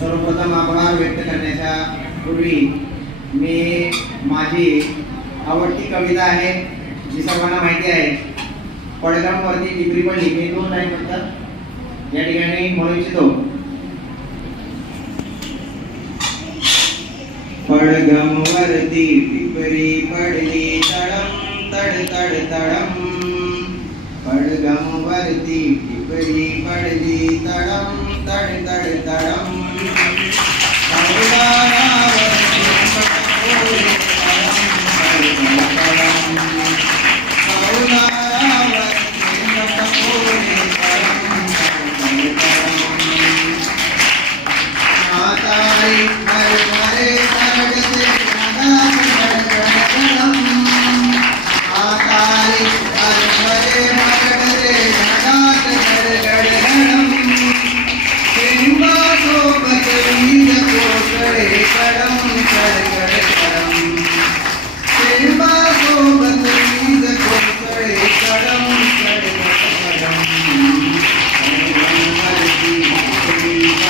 सर्वप्रथम आभार व्यक्त करण्याच्या पूर्वी मी माझी आवडती कविता आहे जी सर्वांना माहिती आहे. पडगामवरती टिपरी पडली लिहिली दोन नाही म्हणतात या ठिकाणी म्हणू इच्छितो. पडगमवरती टिपरी पडली तडम तड तड तडम. पडगमवरती टिपरी पडली तडम तड तड तडम.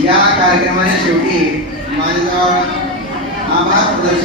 या कार्यक्रमाच्या शेवटी माझा आभार प्रदर्शन